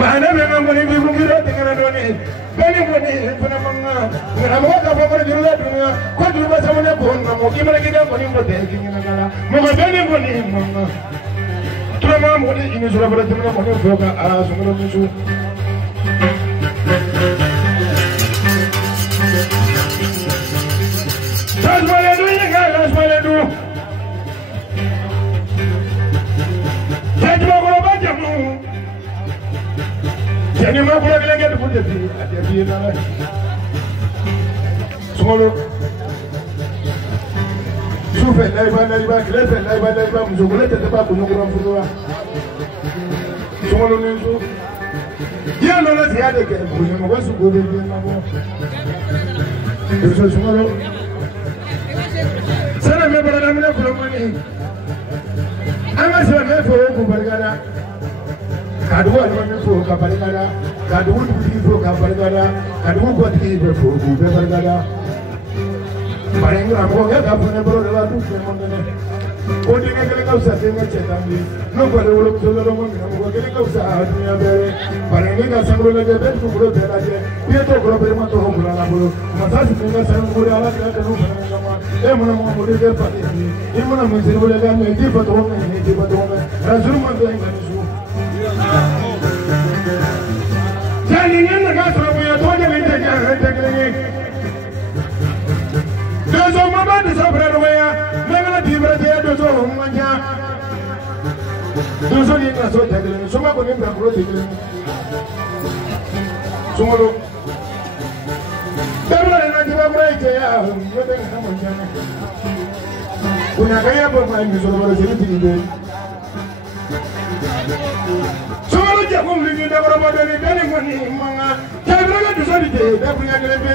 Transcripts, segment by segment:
mana me ngoni bi bu ngiro tingara doni beni boni fana manga ngara mo ka fa ko jula dunya ko du ba samane bon mo kimara kida boni mo de kingina kala mo ma beni boni manga trama mo de ini sura bara timna mo ko ka a sumro musu tasmale du inga tasmale du tajma ko ba jamu jani ma ko la ngel fu de fi na la sumolo sufe laiba klefe laiba mzungule tete ba kunukura mfudua sumolo nenzo ya no la ziade ke kunyo wasu gobe de na bo eso sumolo sana me bara na mina kulomani anga se me fo ko bargara kadu wa me fo ka bargara kadu wu ti fo ka bargara kadu ko ti fo ko bargara Parenga mo ga ka fune bro la tu se mo ne o de ke ka usa te me chetambi no ko de wo so lo mo mo ke ka usa dunya bere parenga ka sangro le de ku bro de la je ye to bro be mo to ho bro la bro ma sa si nga sa mo de ala ka no parenga ma e mo mo de de pa ni e mo mo se wo le ga me di pa to me ni di pa to me ra zuru mo de nga ni su jani ni na ga so mo ya to de me de ga de ga ni dozo mama de sobra roya mena tibra de dozo manja dozo ni na so tegle so ma ko ni bra ko tegle sumolo tabra na tibra bra ke ya yo de na manja kuna kaya bo ma ni so bra se ti de sumolo je ko ni de bra bo de ni ko ni manga tabra na dozo di de da kunya gele be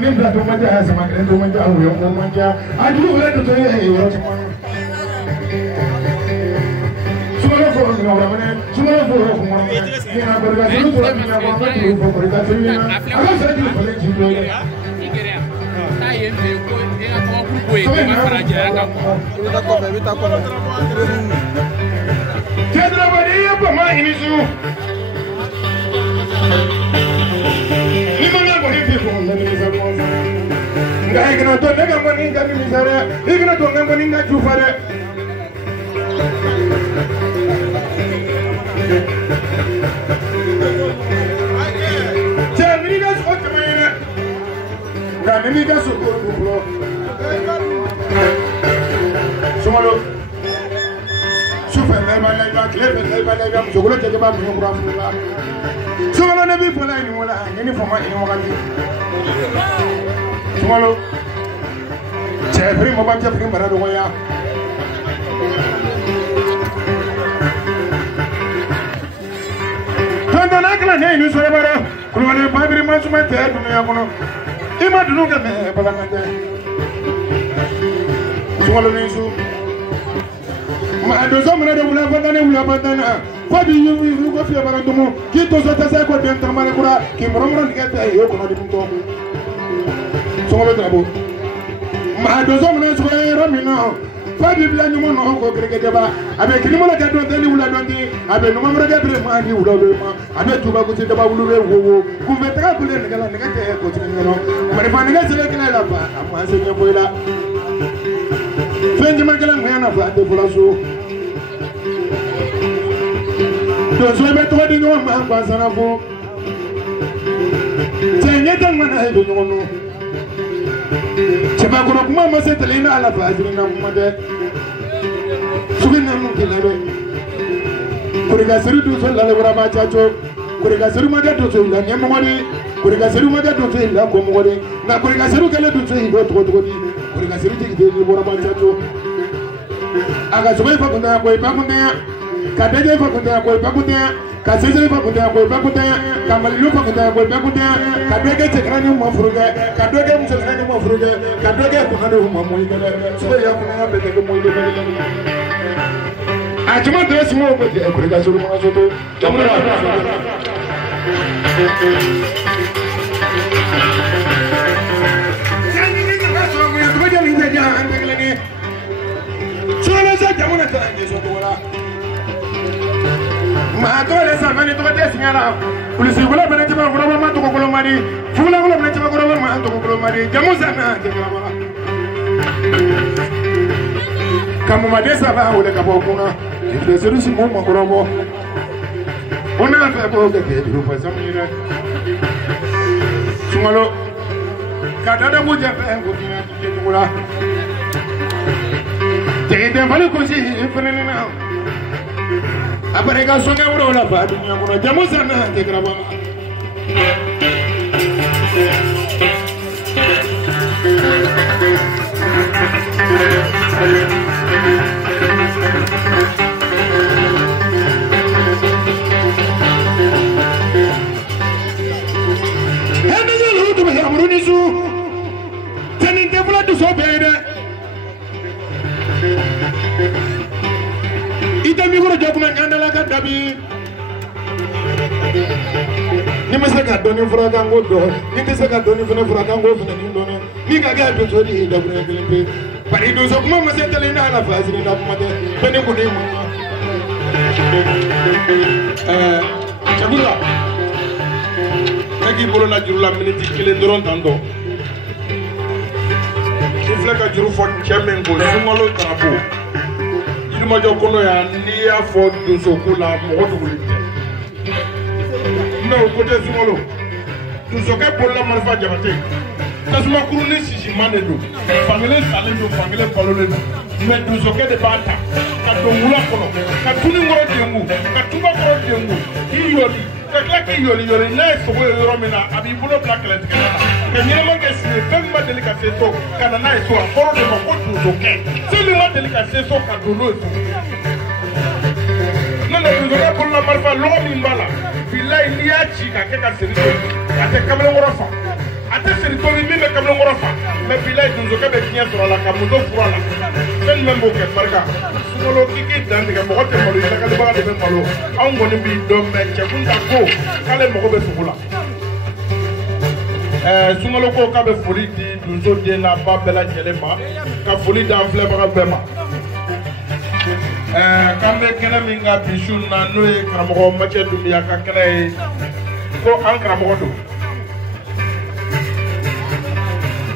Nimda to maja ya sama kren to maja au yo maja adu le to ye yo chama sumalo fo no la mane sumalo fo ko mo ni na berga sulu to ni na ko to fo ko ta ni na ala sa ti ko le ji do ya igere ta ye me ko ni na ko ku ko e ma para jara ka ko ta ko be ta ko jedra bari ya ba ma ini su ni mo na ko ni ko na ni sa ko ngai kana to daga ngoni ngani misare igna to ngani na jufare jamri ga so tmayina ngani ga so ko ko sumalo super la clever la mjogolo tege ba mu ngura mu la sumalo ne bi fola ni wala ni foma ni wakati sumalo Jeffrey mo ba Jeffrey marado ya tanda na kala ne ni so bara ko wala babiri ma suma te dunya kono ima dunu ga me bala ngande sumalo ni su ma do so mena do wula badana ko bi yu ko fi bara dumo ki to so ta sai ko den tamare kura ki moromoro ni ga te yo kono di to sumalo trabo ma do so mena so ramina Fabi bla nyuma no ko gregede ba abe kilimo la gadon deli wula dondi abe no mamre gabre ma ni wula be ma abe tuba ko tida ba wulu be wo ku metra ko le ngala ngate ko tin ngalo ma defa nga sele kala la ba amma se nyabo ila fendi magala ngana fa de bulaso do so be to di no ma kwa sana ko tenye tan mana e do no Cheba kono kuma mase telina ala fajiri na kuma de sugina mu kilebe Kuriga siri du so la lebra ma chacho. Kuriga siri ma du so la nyamwani. Kuriga siri ma du so la komwani. Na kuriga siri kele du so hido to di. Kuriga siri ti de lebra ma chacho. Aga so fa kunda ko ipa kunda. Kadeje fa kunda ko ipa kunda. Kasese fa kunda ko ipa kunda. Kamalilu fa kunda ko ipa kunda. Kadwege chekrani mo furuge. Kadwege mchekrani mo furuge. Kadwege kunado mo mo ibele. So ya kuna bete ko mo ibele. Ajuma dress mo ko je kuriga suru mo soto. Jamura. Jani ni na so mo to je ni je andele. Solo sa jamuna ta je so ko wala. Ma to le sa mani to te signala. Polisi wala bana ti ma ko ma to ko mari. Fula wala bana ti ma ko ma to ko mari. Jamu sa na je ko wala. Kamu madesa ba wala ka bokuna. Ifle seru si mo ma ko robo. Ona fa ko ke ke du fa samira. Sumalo. Ka dada mo je fa ko ni ti ko wala. Te vale così, frenena. Aparega sono euro la fa, dunia jamu sana te graba. Hende lo tu me amruni su. Teninte vula tu so bene. Ita mi goro jokuma ngandala ka dabi ni masaka doni fura kan go do ni tisaka doni fura kan go funa ni doni ni ka ga to sodi da bure kelembe bari do so kuma mase tele na la fasiri da kuma de bene ko de mo chabula nagi bolo na jurula minute kile doron tando ifle ka juru fon kemen go sumalo tarabo majo kono ya ni ya fo doso kula mo do wuli no ko te sumolo doso ke bolla marfa jabate tasuma kuru ni sisi mane do fangele sale do fangele palole do me doso ke de bata ka do wula kono ka tuni ngoro dengu ka tuba ngoro dengu iyoli ka klaki yoli na so ko yoro mina abi bulo black let kana ke ni mo ke si fem ma delika seto kana na so akoro de mo ko doso ke sele ma delika seto ka do lo so nana doso ke bolla marfa lo mi mbala billahi ni ya chi ka ke ka serito ate kamle ngoro fa ate serito ni me kamle ngoro fa me billahi doso ke be kinya so la ka mo do fura la sen membo ke barka sumolo kiki dandi ka mo ko te mo ri ka le ba de be malo an ngoni bi do me che kunta ko kale mo ko be sugula sumolo ko ka be foli di doso de na ba bela jelema ka foli da fle ba be ma kambe kena minga bishun na noe kramo mache dunia ka kene ko an kramo do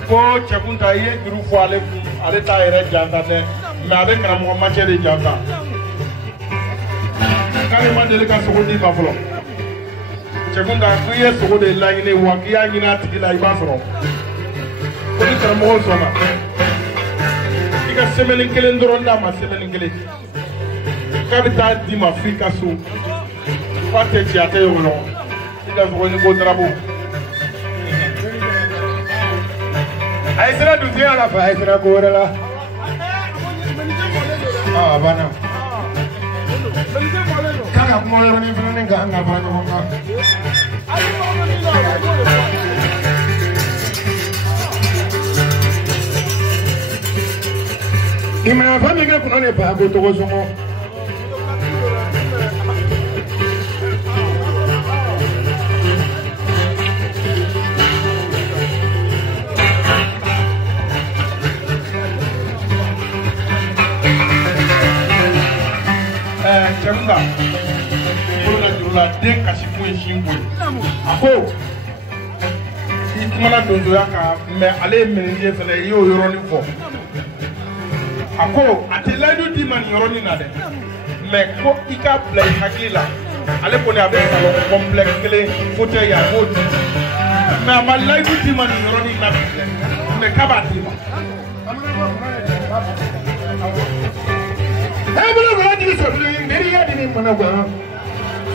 ko chakunta ye guru fo ale ta ere janta ne ma be kramo mache de janta kale ma dele ka so di ma folo chakunta ku ye so de la ni wa ki ya ni na ti la iba so ko ni kramo so na ika semelen kelen doronda ma semelen kelen kabita di ma Afrika so pate ci ate yo no ida so ni go drabo ay sera du dia la fa ay sera go la bana kaka mo yo ni fana nga nga ba no nga imena fa mi ga kuno ne pa go to go so mo Chemba, kuna jurula den kasi mwe shingwe. Ako, itumana dozo yaka me ale menje fele yo yoroni fo. Ako, atelaidu di man yoroni nade. Me ko ika play hakila. Ale kone abe salo complex kele fote ya modi. Me amalaidu di man yoroni nade. Me kabati ma. Ebulu gwa di so bulu ndiri ya di mana gwa.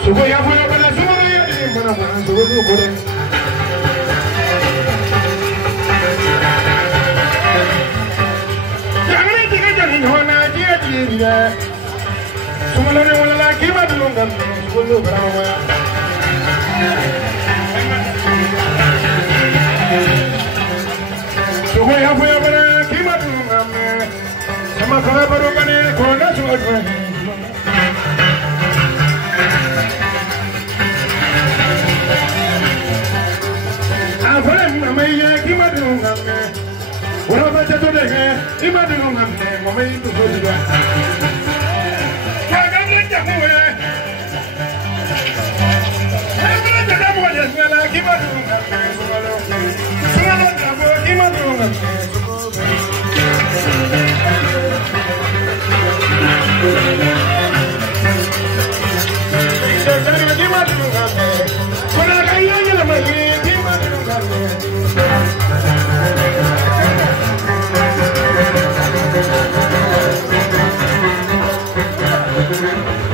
Sugo ya fu ya bana sugo ya di mana gwa. Sugo du ko de. Ya ngani tiga jani hona dia di ya. Sugo le wala la ki ma du ngam sugo du bra wa. Sugo ya fu ya bana ki ma du ngam. Sama kara baru kane kona sugo du. Amaya kimadunga me, uraba jato dege, imadunga me, mamai tu soja. Kaganya jamuwe, kaganya jamuwe jengala kimadunga me, sumalo, sumalo jamuwe kimadunga me, sumalo. Kimadunga me, kuna kaya jela magi kimadunga me. Thank you.